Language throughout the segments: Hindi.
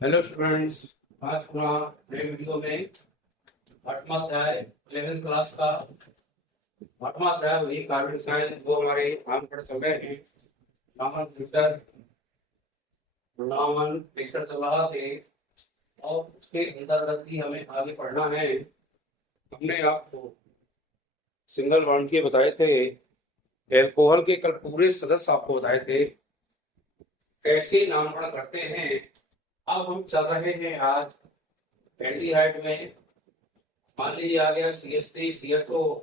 Hello students. आज अपना नए वीडियो में आठवां अध्याय 11th क्लास का आठवां अध्याय वही कार्बन साइंस वो हमारे हम पढ़ चल रहे हैं। नामन पिक्चर चल रहा थे और उसके अंतर्गत ही हमें आगे पढ़ना है। हमने आपको सिंगल बॉन्ड के बताए थे, एल्कोहल के कल पूरे सदस्य आपको बताए थे कैसे नामकरण करते हैं। अब हम चल रहे हैं आज एल्डिहाइड में। मान लीजिए आ गया CH3CHO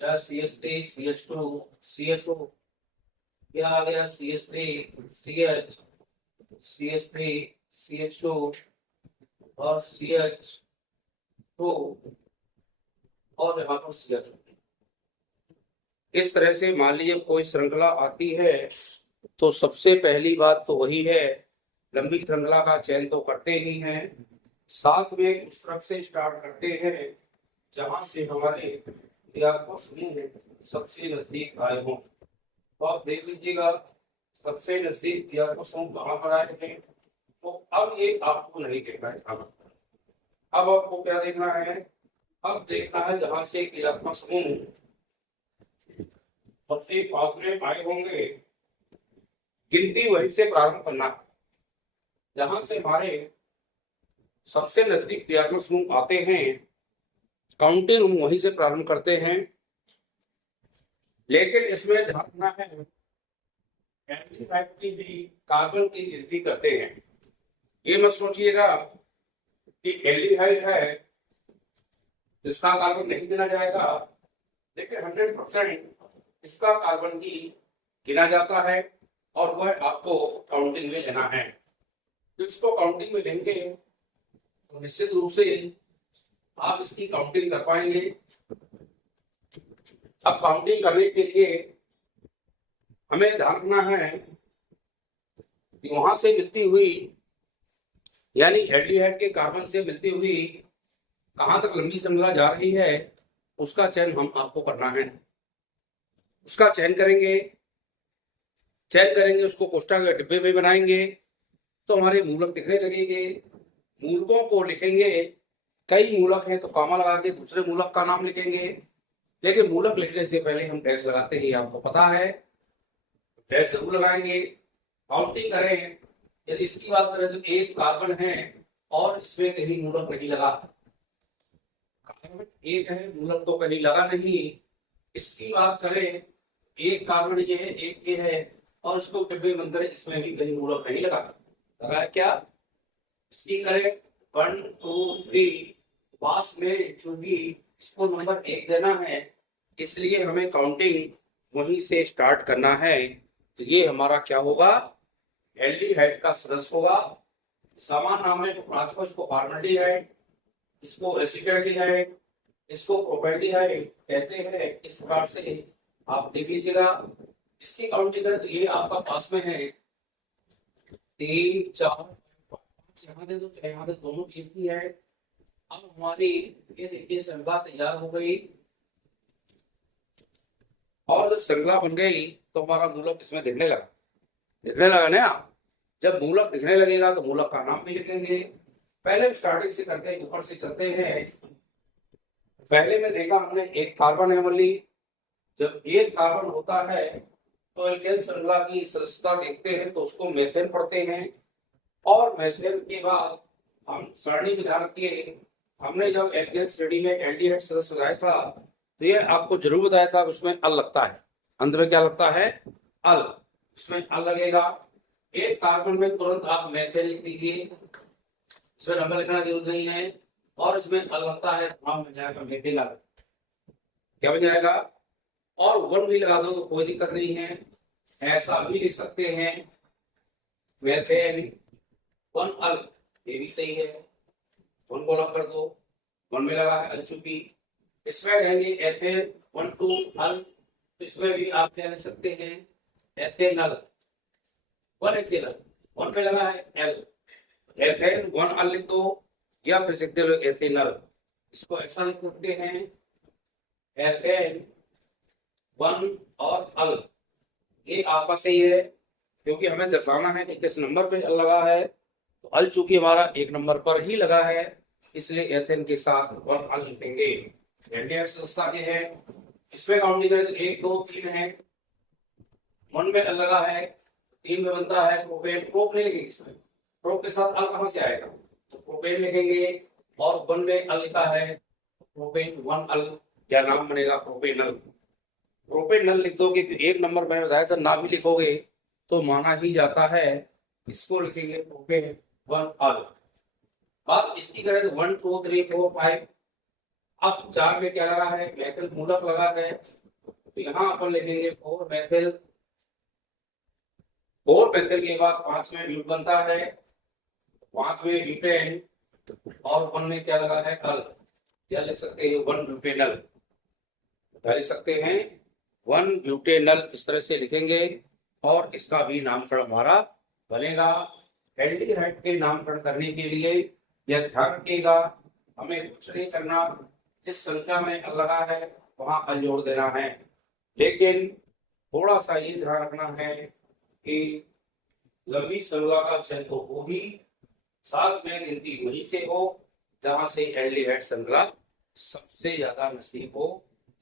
या CH3CH2 CHO, या आ गया CH3CH CH3CH2 और CH2 और यहाँ पर CH2। इस तरह से मान लीजिए कोई श्रृंखला आती है तो सबसे पहली बात तो वही है, लंबी श्रृंखला का चयन तो करते ही हैं, साथ में उस तरफ से स्टार्ट करते हैं जहां से हमारे सबसे नजदीक आए हों। तो आप देख लीजिएगा सबसे नजदीक कहाँ पर आए थे। तो अब ये आपको नहीं देखना है, अब आपको क्या देखना है, अब देखना है जहां से क्रियात्मक समूह सबसे पास में आए होंगे गिनती वहीं से प्रारंभ करना। जहां से हमारे सबसे नजदीक क्रियात्मक समूह आते हैं काउंटिंग हम वहीं से प्रारंभ करते हैं। लेकिन इसमें ध्यान रखना है एल्डिहाइड की भी कार्बन की गिनती करते हैं। ये मत सोचिएगा कि एल्डिहाइड है जिसका कार्बन नहीं गिना जाएगा, लेकिन 100% इसका कार्बन ही गिना जाता है और वह आपको काउंटिंग में लेना है। तो इसको काउंटिंग में लेंगे तो निश्चित रूप से आप इसकी काउंटिंग कर पाएंगे। अब काउंटिंग करने के लिए हमें ध्यान रखना है कि वहां से मिलती हुई यानी एल्डिहाइड के कार्बन से मिलती हुई कहां तक लंबी श्रृंखला जा रही है उसका चयन हम आपको करना है। उसका चयन करेंगे उसको कोष्ठक के डिब्बे में बनाएंगे तो हमारे मूलक दिखने लगेंगे। मूलकों को लिखेंगे, कई मूलक हैं तो कॉमा लगा के दूसरे मूलक का नाम लिखेंगे, लेकिन मूलक लिखने से पहले हम डैश लगाते ही आपको पता है, डैश जरूर लगाएंगे। काउंटिंग करें, यदि इसकी बात करें तो एक कार्बन है और इसमें कहीं मूलक नहीं लगा, कार्बन एक है मूलक तो कहीं लगा नहीं। इसकी बात करें एक कार्बन ये है एक ये है और इसको डिब्बे में करें, इसमें भी कहीं मूलक नहीं लगा है क्या। इसकी करें 1 2 3 पास में जो भी इसको नंबर 1 देना है, इसलिए हमें काउंटिंग वहीं से स्टार्ट करना है। तो ये हमारा क्या होगा, एल्डिहाइड का सदस्य होगा। समान नाम है तो पांचों, इसको फॉर्मल्डिहाइड, इसको एसिटाल्डिहाइड, इसको प्रोपेल्डिहाइड कहते हैं। इस प्रकार से आप देख लीजिएगा। इसकी काउंटिंग करें तो ये आपका पास में है 3 4 5, यहाँ दे दो यहाँ दे, दोनों एक ही है। अब हमारी ये देखिए श्रृंखला तैयार हो गई और जब श्रृंखला बन गई तो हमारा मूलक इसमें दिखने लगा ना। जब मूलक दिखने लगेगा तो मूलक का नाम भी लिखेंगे। पहले स्टार्टिंग से करते हैं, ऊपर से चलते हैं। पहले में देखा हमने एक कार्बन है मल्ली, जब एक कार्बन होता है तो एल्केन श्रृंखला की सदस्यता देखते हैं तो उसको मेथेन पढ़ते हैं। और मेथेन के बाद हम सरणी में ध्यान रखिए, हमने जब एल्केन श्रेणी में एल्डिहाइड सदस्य बताया था तो ये आपको जरूर बताया था उसमें अल लगता है, अंत में क्या लगता है, अल, इसमें अल लगेगा। एक कार्बन में तुरंत आप मेथेन लिख दीजिए, इसमें नंबर लिखना जरूरत नहीं है। और इसमें अल लगता है तो नाम बन जाएगा मेथिनल, क्या बन जाएगा, और वन भी लगा दो तो कोई दिक्कत नहीं है। ऐसा भी लिख सकते हैं मेथेन 1 अल, ये भी सही है, 1 को लॉक कर दो, 1 में लगा है अल चूंकि। इसमें कहेंगे एथेन 1 2 अल, इसमें भी आप क्या लिख सकते हैं एथेनल 1 एथेनल, 1 पे लगा है एल, एथेन 1 अल लिख दो या फिर सकते हो एथेनल। इसको ऐसा लिख सकते हैं एथेन 1 और अल, ये आपका सही है क्योंकि हमें दर्शाना है कि किस नंबर पे अल लगा है। तो अल चूंकि हमारा 1 नंबर पर ही लगा है, इसलिए एथेन के साथ 1 अल लिखेंगे। एल्डिहाइड संस्था के हैं, इसमें काउंटिंग करें तो 1 2 3 है, 1 में अल लगा है, 3 में बनता है प्रोपेन। प्रोप नहीं लिखेंगे इसमें, प्रोप के साथ अल कहां से आएगा, तो प्रोपेन लिखेंगे। और 1 में अल लिखा है, प्रोपेन 1 अल, क्या नाम बनेगा, प्रोपेनल। प्रोपेनल लिख दोगे, 1 नंबर मैंने बताया था, ना भी लिखोगे तो माना ही जाता है। इसको लिखेंगे प्रोपेन 1 अल। अब इसकी करें तो 1 2 3 4 5। अब 4 में क्या लगा है, मेथिल मूलक लगा है, तो यहाँ अपन लिखेंगे 4 मेथिल। 4 मेथिल के बाद 5 में ब्यूट बनता है, 5 में ब्यूटेन, और 1 में क्या लगा है, अल। क्या लिख सकते हैं, 1 ब्यूटेनल। क्या लिख सकते हैं, 1 ब्यूटेनल, इस तरह से लिखेंगे। और इसका भी नामकरण हमारा बनेगा। एल्डिहाइड के नामकरण करने के लिए यह ध्यान रखिएगा, हमें कुछ नहीं करना, जिस संख्या में अल लगा है वहां अल जोड़ देना है। लेकिन थोड़ा सा ये ध्यान रखना है कि लंबी श्रृंखला का चयन तो हो ही, साथ में गिनती वहीं से हो जहां से एल्डिहाइड श्रृंखला सबसे ज्यादा नजदीक हो।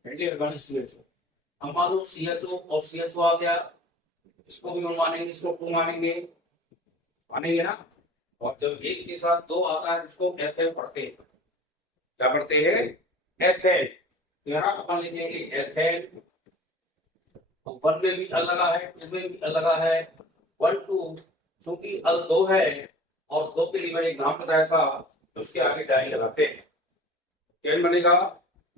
एल्डिहाइड माने CHO, हम मान लो CHO और CHO आ गया, इसको भी हम मानेंगे, इसको 2 मानेंगे, मानेंगे ना। और जब 1 के साथ 2 आता है उसको एथेन पढ़ते हैं। क्या पढ़ते हैं, एथेन। यहाँ अपन लिखेंगे एथेन। 1 में भी अल लगा है, 2 में भी अल लगा है, 1 2, चूंकि अल 2 है और 2 के लिए मैंने एक नाम बताया था, तो उसके आगे डाई लगाते हैं। क्या बनेगा,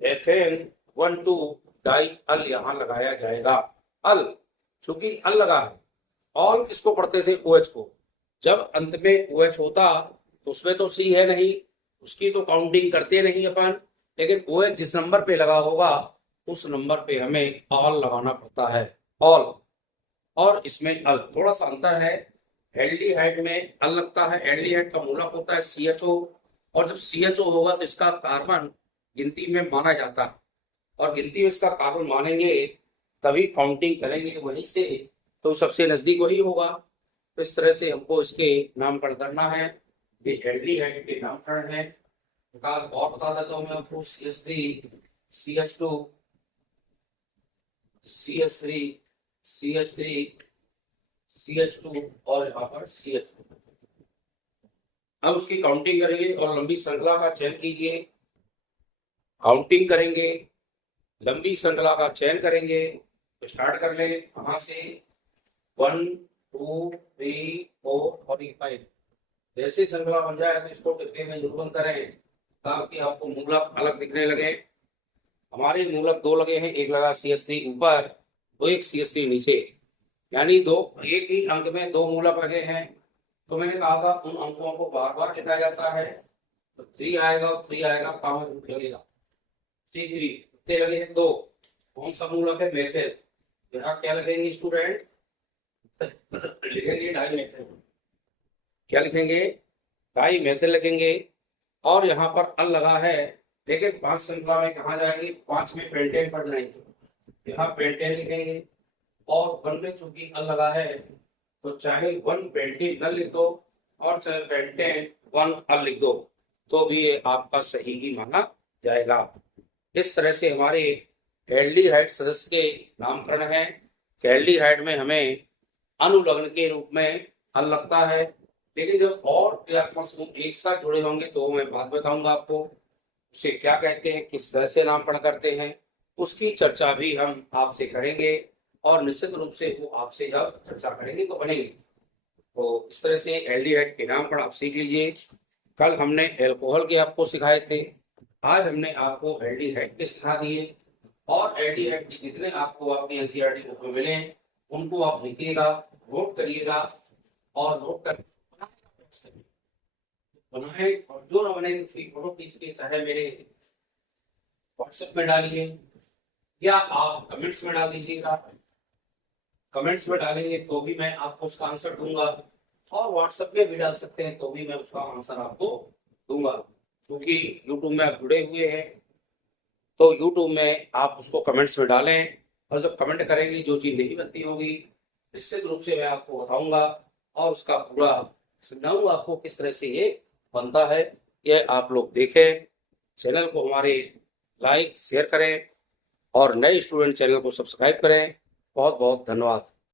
एथेन 1 2 डाई अल यहाँ लगाया जाएगा। अल, चूंकि अल लगा है। ऑल किसको पढ़ते थे, OH को। जब अंत में OH होता तो उसमें तो C है नहीं, उसकी तो काउंटिंग करते नहीं अपन, लेकिन OH जिस नंबर पे लगा होगा उस नंबर पे हमें ऑल लगाना पड़ता है, ऑल। और इसमें अल, थोड़ा सा अंतर है। एल्डिहाइड में अल लगता है, एल्डिहाइड का मूलक होता है CHO, और जब CHO होगा तो इसका कार्बन गिनती में माना जाता है, और गिनती में इसका कार्बन मानेंगे तभी काउंटिंग करेंगे वहीं से, तो सबसे नजदीक वही होगा। तो इस तरह से हमको इसके नामकरण करना है। ये एल्डिहाइड के नामकरण है। और बता देता हूँ मैं आपको, CH3 CH2 CH3 CH3 CH2 और यहाँ पर CH2। अब उसकी काउंटिंग करेंगे और लंबी श्रृंखला का चयन कीजिए। काउंटिंग करेंगे, लंबी श्रृंखला का चयन करेंगे, तो स्टार्ट कर ले कहाँ से, 1 2 3 4 और 5। जैसे श्रृंखला बन जाए तो इसको डिब्बे में जरूर करें ताकि आपको मूलक अलग दिखने लगे। हमारे मूलक 2 लगे हैं, एक लगा CH3 ऊपर, तो एक CH3 नीचे, यानी एक ही अंक में 2 मूलक लगे हैं। तो मैंने कहा था उन अंकों को बार बार लिखा जाता है, तो 3 आएगा, 3 आएगा, कॉमन लगेगा, 3 3 कितने लगे हैं, 2। कौन सा मूलक है, मेथिल। यहाँ क्या लगेंगे स्टूडेंट, लिखेंगे डाई मेथिल। क्या लिखेंगे, डाई मेथिल लिखेंगे। और यहाँ पर अल लगा है, लेकिन 5 श्रृंखला में कहा जाएंगे, 5 में पेंटेन पढ़ना है, यहाँ पेंटेन लिखेंगे। और 1 में चूंकि अल लगा है तो चाहे 1 पेंटेन न लिख दो और चाहे पेंटेन 1 अल लिख दो, तो भी ये आपका सही ही माना जाएगा। इस तरह से हमारे एल्डिहाइड सदस्य के नामकरण है। एल्डिहाइड में हमें अनुलग्न के रूप में अल लगता है, लेकिन जब और क्रियात्मक समूह एक साथ जुड़े होंगे तो मैं बात बताऊंगा आपको, उसे क्या कहते हैं, किस तरह से नामकरण करते हैं, उसकी चर्चा भी हम आपसे करेंगे। और निश्चित रूप से वो आपसे जब चर्चा करेंगे तो बनेगी। तो इस तरह से एल्डिहाइड के नामकरण आप सीख लीजिए। कल हमने एल्कोहल के आपको सिखाए थे, आज हमने आपको एल्डिहाइड के सिखा दिए। और एल्डिहाइड के जितने आपको अपनी NCERT बुक में मिले उनको आप लिखिएगा, नोट करिएगा, और नोट कर बनाए, और जो न बने उसकी फोटो खींच के चाहे मेरे व्हाट्सएप में डालिए या आप कमेंट्स में डाल दीजिएगा। कमेंट्स में डालेंगे तो भी मैं आपको उसका आंसर दूंगा, और व्हाट्सएप में भी डाल सकते हैं तो भी मैं उसका आंसर आपको दूंगा। क्योंकि यूट्यूब में आप जुड़े हुए हैं तो यूट्यूब में आप उसको कमेंट्स में डालें, और जब कमेंट करेंगे जो चीज़ नहीं बनती होगी निश्चित रूप से मैं आपको बताऊंगा और उसका पूरा समझाऊं आपको किस तरह से ये बनता है। ये आप लोग देखें, चैनल को हमारे लाइक शेयर करें और नए स्टूडेंट चैनल को सब्सक्राइब करें। बहुत बहुत धन्यवाद।